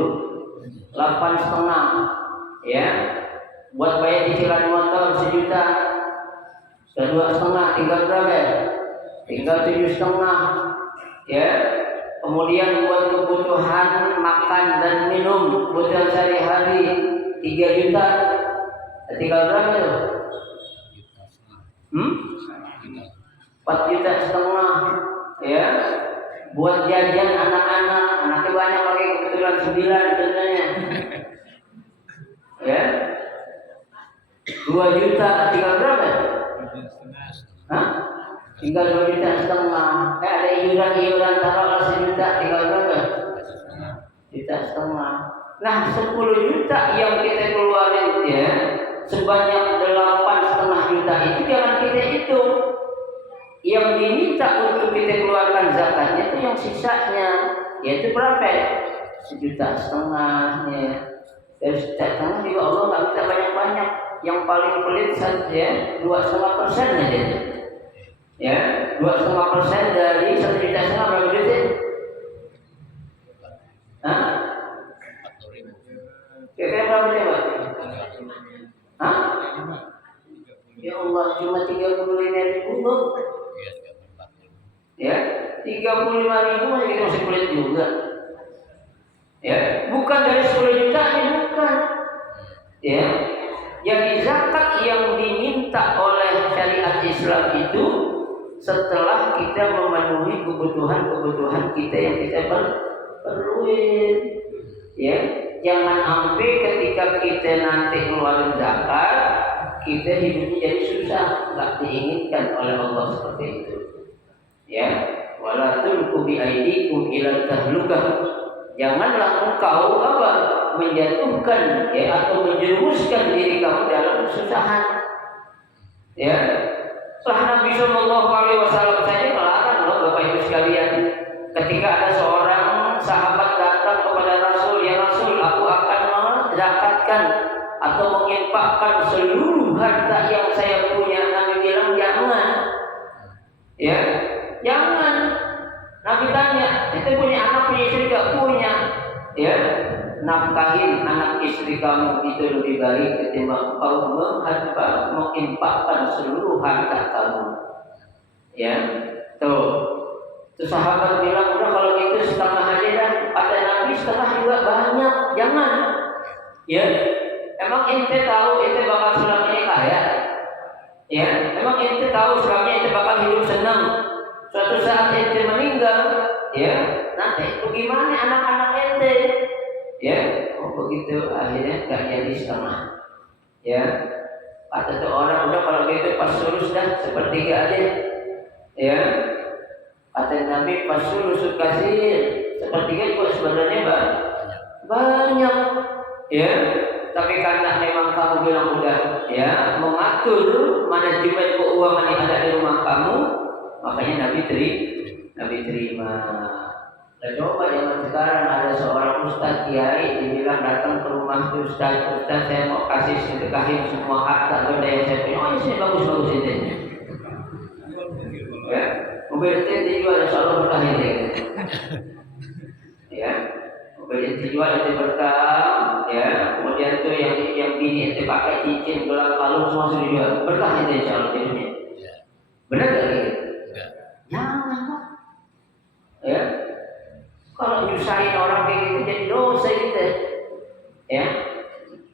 8,5. Ya, buat bayar cicilan motor 1 juta. 2,5 tinggal berapa? Tinggal 7,5. Ya. Kemudian buat kebutuhan makan dan minum, kebutuhan sehari-hari 3 juta. Tinggal berapa itu? 4,5 juta. Ya. Buat jajan anak-anak, anaknya banyak lagi, kebetulan 9 contohnya. Ya. 2 juta tinggal berapa? Hah? Tinggal 2,5 juta. Ada iuran taruhlah 1 juta, tinggal berapa? 1,5 juta. Nah, 10 juta yang kita keluarin, ya, sebanyak 8,5 juta itu jangan kita hitung. Yang diminta untuk kita keluarkan zakatnya itu yang sisanya, yaitu berapa? 1,5 juta ya. Dari 1,5 juta juga Allah nggak minta banyak-banyak. Yang paling pelit saja 2,5% aja. Ya, 2,5% dari 1,5 juta berapa duitnya? Hah? Kira-kira berapa coba? Hah? Ya Allah, cuma 35.000 ya, 35.000 masih kita masih pelit juga. Ya, bukan dari 10 juta ini bukan. Ya, jadi zakat yang diminta oleh syariat Islam itu setelah kita memenuhi kebutuhan kita yang kita perluin. Ya, jangan sampai ketika kita nanti ngeluarin zakat kita hidupnya jadi susah, nggak diinginkan oleh Allah seperti itu. Ya, wala tulqu bi aydikum ila tahlukah. Janganlah engkau menjatuhkan ya atau menjerumuskan diri kamu dalam kesusahan. Ya, setelah Nabi Shallallahu Alaihi Wasallam saja melarang loh Bapak Ibu sekalian. Ketika ada seorang sahabat datang kepada Rasul, ya Rasul, aku akan menzakatkan atau menginfakkan seluruh harta yang saya punya. Nabi bilang jangan. Ya, jangan. Nabi tanya, itu punya anak, punya istri gak punya? Ya, nafkahin anak istri kamu itu lebih baik ketimbang kau menginfakkan seluruh harta kamu. Ya, tuh sahabat bilang udah kalau gitu setengah aja dah. Kata Nabi setengah juga banyak, jangan. Ya, emang ente tahu ente bakal selamanya kaya? Ya, emang ente tahu selamanya ente bakal hidup senang? Suatu saat ente meninggal, ya, nanti bagaimana anak-anak ente? Ya, begitu akhirnya gak jadi setengah. Ya, kata tuh orang udah kalau gitu pas sulus dah sepertiga aja. Ya, kata Nabi pas sulus kasih sepertiga juga sebenarnya banyak. Ya, tapi karena memang kamu bilang udah ya mengatur manajemen keuangan yang ada di rumah kamu, makanya Nabi terima. Dan coba zaman sekarang ada seorang ustaz kiai dibilang datang ke rumah ustaz, saya mau kasih sedekahin semua harta benda yang saya punya. Oh ini bagus ini. Ya, mobil itu dijual insya Allah berkah ini. Ya, mobil itu dijual itu berkah. Ya, kemudian tuh yang bini itu pakai cincin gelang kalung semua sudah dijual berkah itu insya Allah hidupnya. Benar gak gitu? Jangan Pak. Ya, kalau nyusahin orang kayak gitu jadi dosa gitu. Ya,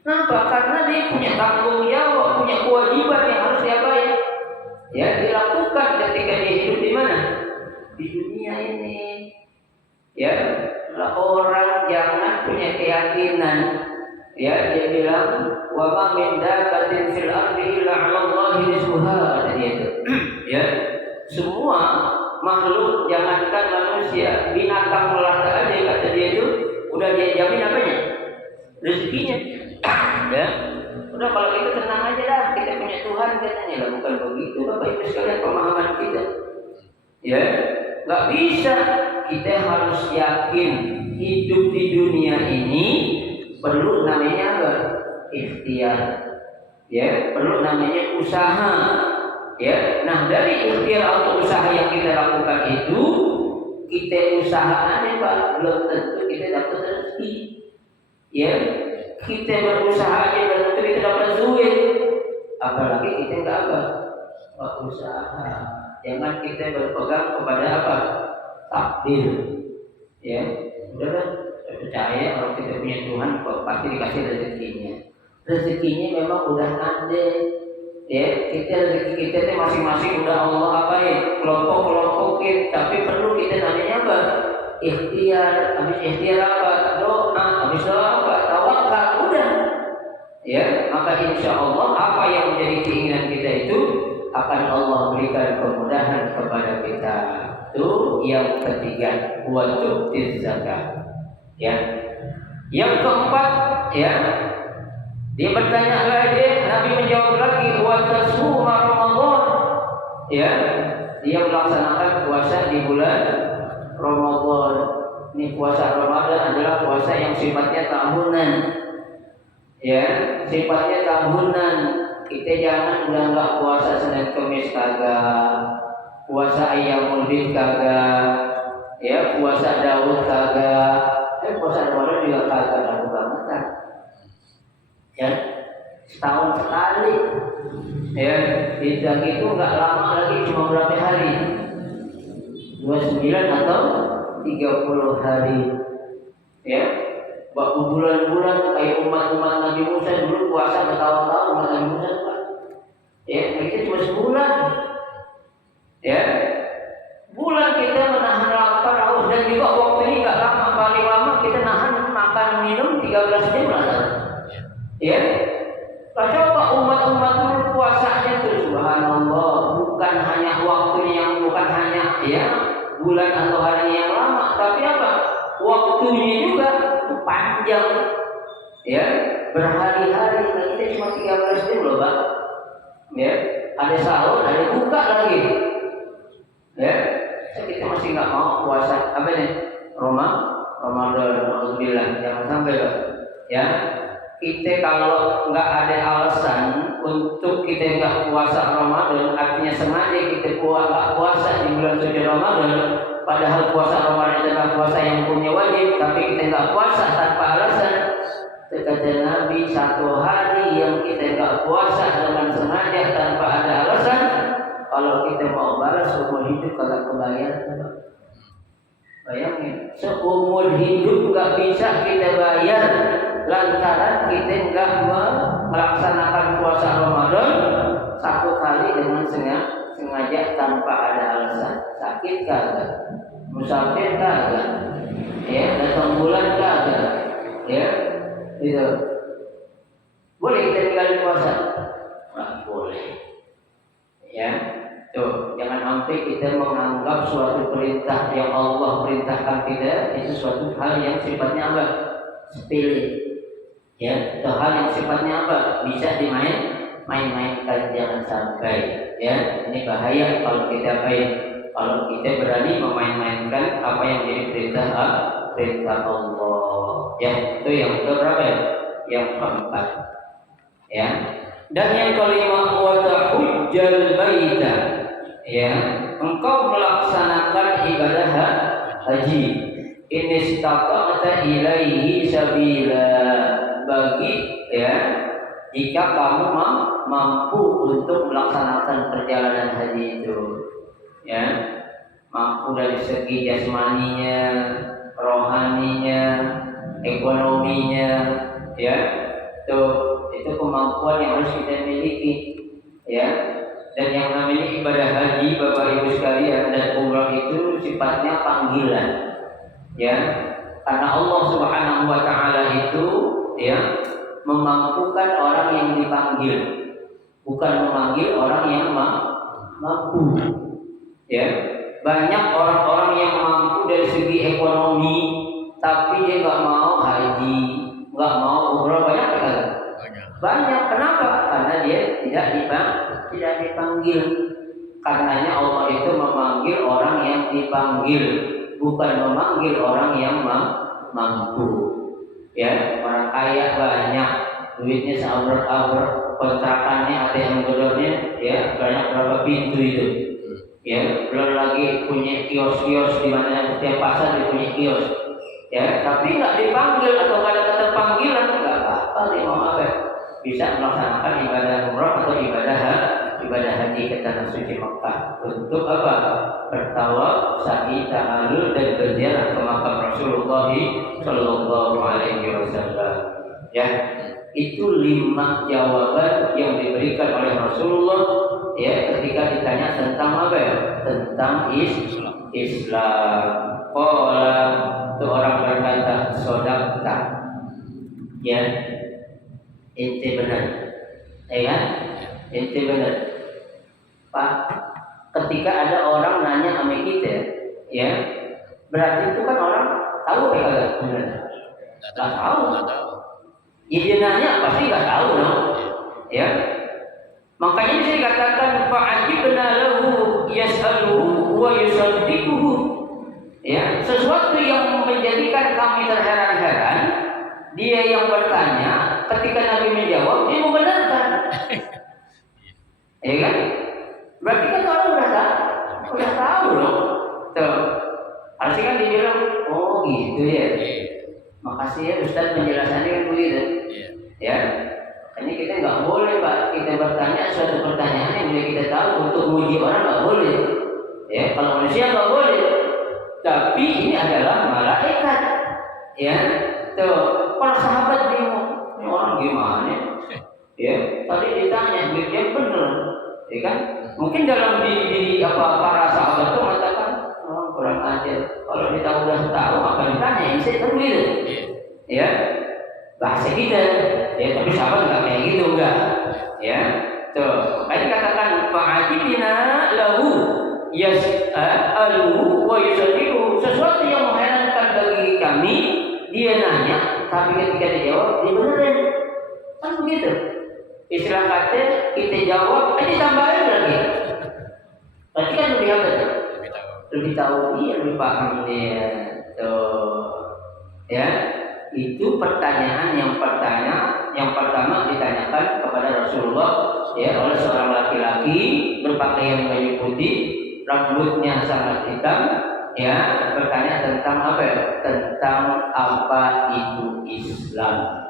kenapa? Karena dia punya tanggung jawab, punya kewajiban yang harus dia bayar. Ya, dilakukan ketika dia hidup di mana? Di dunia ini. Ya, orang jangan punya keyakinan. Ya, dia bilang wa ma min dabbatin fil ardi illa 'ala Allahi rizquha, kata dia itu. Ya, semua makhluk jangankan manusia, binatang melata aja kata dia itu udah dia jamin apanya? Rezekinya. Ya. Udah kalau itu tenang aja dah, kita punya Tuhan katanya. Lah bukan begitu Bapak Ibu sekalian pemahaman kita. Ya, enggak bisa. Kita harus yakin hidup di dunia ini perlu namanya apa? Ikhtiar. Ya, perlu namanya usaha. Ya, nah dari ikhtiar atau usaha yang kita lakukan itu, kita usahaannya Pak, belum tentu kita dapat rezeki. Ya, kita berusaha aja belum tentu kita dapat duit. Apalagi kita enggak usaha. Jangan kita berpegang kepada takdir. Ya, udahlah, percaya kalau kita punya Tuhan pasti dikasih rezekinya. Rezekinya memang udah ada. Ya, rezeki kita itu masing-masing udah Allah kelompok-kelompokin, tapi perlu kita namanya ikhtiar. Habis ikhtiar doa, habis doa tawakal, udah. Ya, maka insya Allah apa yang menjadi keinginan kita itu akan Allah berikan kemudahan kepada kita. Itu yang ketiga, wajib zakat. Ya. Yang keempat, ya. Dia bertanya lagi, Nabi menjawab lagi, wa tasuma Ramadan. Ya, dia melaksanakan puasa di bulan Ramadan. Ini puasa Ramadan adalah puasa yang sifatnya tahunan. Ya, sifatnya tahunan. Kita jangan udah nggak puasa Senin Kamis kagak, puasa Ayyamul Bid kagak, ya puasa Daud kagak, puasa Ramadan juga kagak lalu banget. Ya, setahun sekali. Ya, tidak itu nggak lama lagi, cuma berapa hari? 29 atau 30 hari. Ya, waktu bulan-bulan kayak umat-umat Nabi Musa dulu puasa bertahun-tahun, umat Nabi Musa Pak. Ya, kita cuma sebulan. Ya, bulan kita menahan lapar, haus, dan juga waktu ini nggak lama, paling lama kita nahan makan minum 13 jam lah. Ya, coba umat-umat dulu puasanya tuh subhanallah, bukan hanya waktunya yang bukan hanya ya bulan atau hari yang lama, tapi apa? Waktunya juga panjang. Ya, berhari-hari. Nah, kita cuma 13 jam loh, Pak. Ya, ada sahur, ada buka lagi. Ya, kita masih nggak mau puasa apa nih? Ramadan, alhamdulillah, jangan sampai, Pak. Ya, kita kalau nggak ada alasan untuk kita nggak puasa Ramadan, artinya sengaja kita nggak puasa di bulan suci Ramadan, padahal puasa Ramadan adalah puasa yang punya wajib, tapi kita nggak puasa tanpa alasan. Kata Nabi, satu hari yang kita nggak puasa dengan sengaja tanpa ada alasan, kalau kita mau balas seumur hidup kagak kebayar. Bayangin, seumur hidup nggak bisa kita bayar lantaran kita nggak melaksanakan puasa Ramadan satu kali dengan sengaja tanpa ada alasan. Sakit kagak, musafir kagak, ya datang bulan kagak, ya gitu. Boleh kita tinggalin puasa? Nggak boleh. Ya, tuh jangan sampai kita menganggap suatu perintah yang Allah perintahkan kita itu suatu hal yang sifatnya apa? Sepele. Ya, itu hal yang sifatnya apa? Bisa main-mainkan, jangan sampai. Ya, ini bahaya kalau kita berani memain-mainkan apa yang jadi perintah Allah. Ya, itu yang keberapa ya? Yang keempat. Ya. Dan yang kelima, wa tahujjal baita. Ya, engkau melaksanakan ibadah haji. In istata'ta ilaihi sabila. Bagi ya, jika kamu mampu untuk melaksanakan perjalanan haji itu, ya, mampu dari segi jasmaninya, rohaninya, ekonominya, ya, itu kemampuan yang harus kita miliki, ya. Dan yang namanya ibadah haji, Bapak Ibu sekalian, dan umrah itu sifatnya panggilan, ya, karena Allah Subhanahu Wa Taala itu ya memampukan orang yang dipanggil, bukan memanggil orang yang mampu. Ya, banyak orang-orang yang mampu dari segi ekonomi, tapi dia nggak mau haji, nggak mau umrah, banyak kan? Banyak. Kenapa? Karena dia tidak dipanggil. Karenanya Allah itu memanggil orang yang dipanggil, bukan memanggil orang yang mampu. Ya, orang kaya banyak, duitnya seabrek-abrek, kontrakannya ada yang gedornya, ya banyak berapa pintu itu. Ya, belum lagi punya kios-kios di mana setiap pasar dia punya kios. Ya, tapi nggak dipanggil atau nggak ada kata panggilan, nggak apa-apa dia mau apa? Bisa melaksanakan ibadah umrah atau ibadah haji ke tanah suci Makkah. Untuk apa? Bertawaf, sa'i, tahallul, dan berziarah ke makam Rasulullah Sallallahu Alaihi Wasallam. Ya, itu 5 jawaban yang diberikan oleh Rasulullah ya ketika ditanya tentang apa ya? Tentang Islam. Qala, itu orang berkata, sodaqta. Ya, ente benar. Ya, ente benar. Pak, ketika ada orang nanya sama kita, ya, berarti itu kan orang tahu ya enggak? Enggak tahu. Ya, dia nanya pasti enggak tahu dong. Ya. Makanya bisa dikatakan fa'ajibna lahu yas'aluhu wa yusaddiquhu. Ya, sesuatu yang menjadi dia yang bertanya, ketika Nabi menjawab, dia membenarkan. Ya kan? Berarti kan orang udah tahu loh. Tuh. Harusnya kan dia bilang, oh gitu ya. Makasih ya Ustaz penjelasannya kan begitu. Ya. Makanya kita nggak boleh Pak, kita bertanya suatu pertanyaan yang boleh kita tahu untuk menguji orang nggak boleh. Ya, kalau manusia nggak boleh. Tapi ini adalah malaikat. Ya. Tuh, para sahabat bingung, ini orang gimana? Ya, tadi ditanya, dia benar, ya kan? Mungkin dalam para sahabat itu mengatakan, oh, kurang ajar. Kalau kita udah tahu apa ditanya, ini saya tahu gitu, ya. Bahasa kita, ya. Tapi sahabat nggak kayak gitu, enggak, ya. Tuh, makanya dikatakan fa'ajibina lahu yas'aluhu wa yusadiquhu, sesuatu yang mengherankan bagi kami. Dia nanya, tapi ketika dia jawab, dia benerin. Kan begitu. Istilah kata, kita jawab, ini tambahin lagi. Berarti kan lebih apa tuh? Lebih tahu dia, lebih paham dia. Tuh. Ya, itu pertanyaan yang pertama ditanyakan kepada Rasulullah ya, oleh seorang laki-laki berpakaian baju putih, rambutnya sangat hitam. Ya, bertanya tentang apa ya? Tentang apa itu Islam.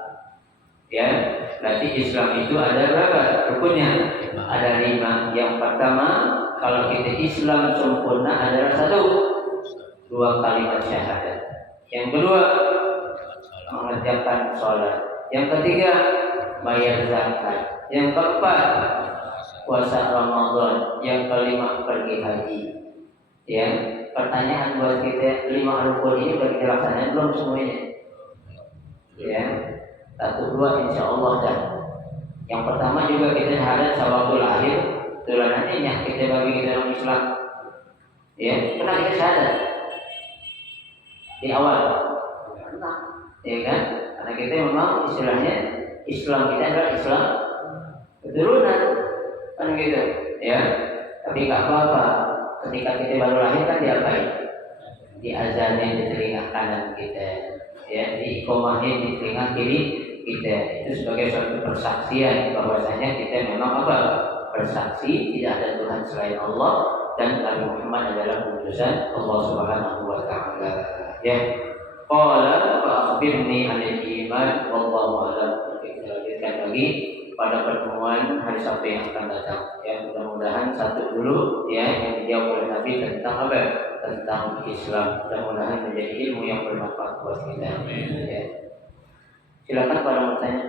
Ya, berarti Islam itu ada berapa rukunnya? Ada 5. Yang pertama, kalau kita Islam sempurna adalah 2 kalimat syahadat. Yang kedua, mengerjakan sholat. Yang ketiga, bayar zakat. Yang keempat, puasa Ramadan. Yang kelima, pergi haji. Ya. Pertanyaan buat kita 5 rukun ini bagi dilaksanakan belum semuanya? Ya, 1, 2 insya Allah dah. Yang pertama juga kita syahadat sawabul lahir, tulanannya kita bagi kita dalam Islam. Ya, pernah kita syahadat di awal, ya kan? Karena kita memang istilahnya Islam kita adalah Islam keturunan, kan gitu, ya. Tapi nggak apa-apa. Ketika kita baru lahir kan diapain? Diazanin di telinga kanan kita, ya, diikomahin di telinga kiri kita. Itu sebagai suatu persaksian bahwasanya kita memang apa? Bersaksi tidak ada Tuhan selain Allah dan Nabi Muhammad adalah utusan Allah Subhanahu wa taala. Ya. Qala fa akhbirni 'anil iman wallahu a'lam. Kita lanjutkan lagi pada pertemuan hari Sabtu yang akan datang. Ya, mudah-mudahan satu dulu ya yang dijawab oleh Nabi tentang apa? Tentang Islam. Mudah-mudahan menjadi ilmu yang bermanfaat buat kita. Ya. Silakan para bertanya.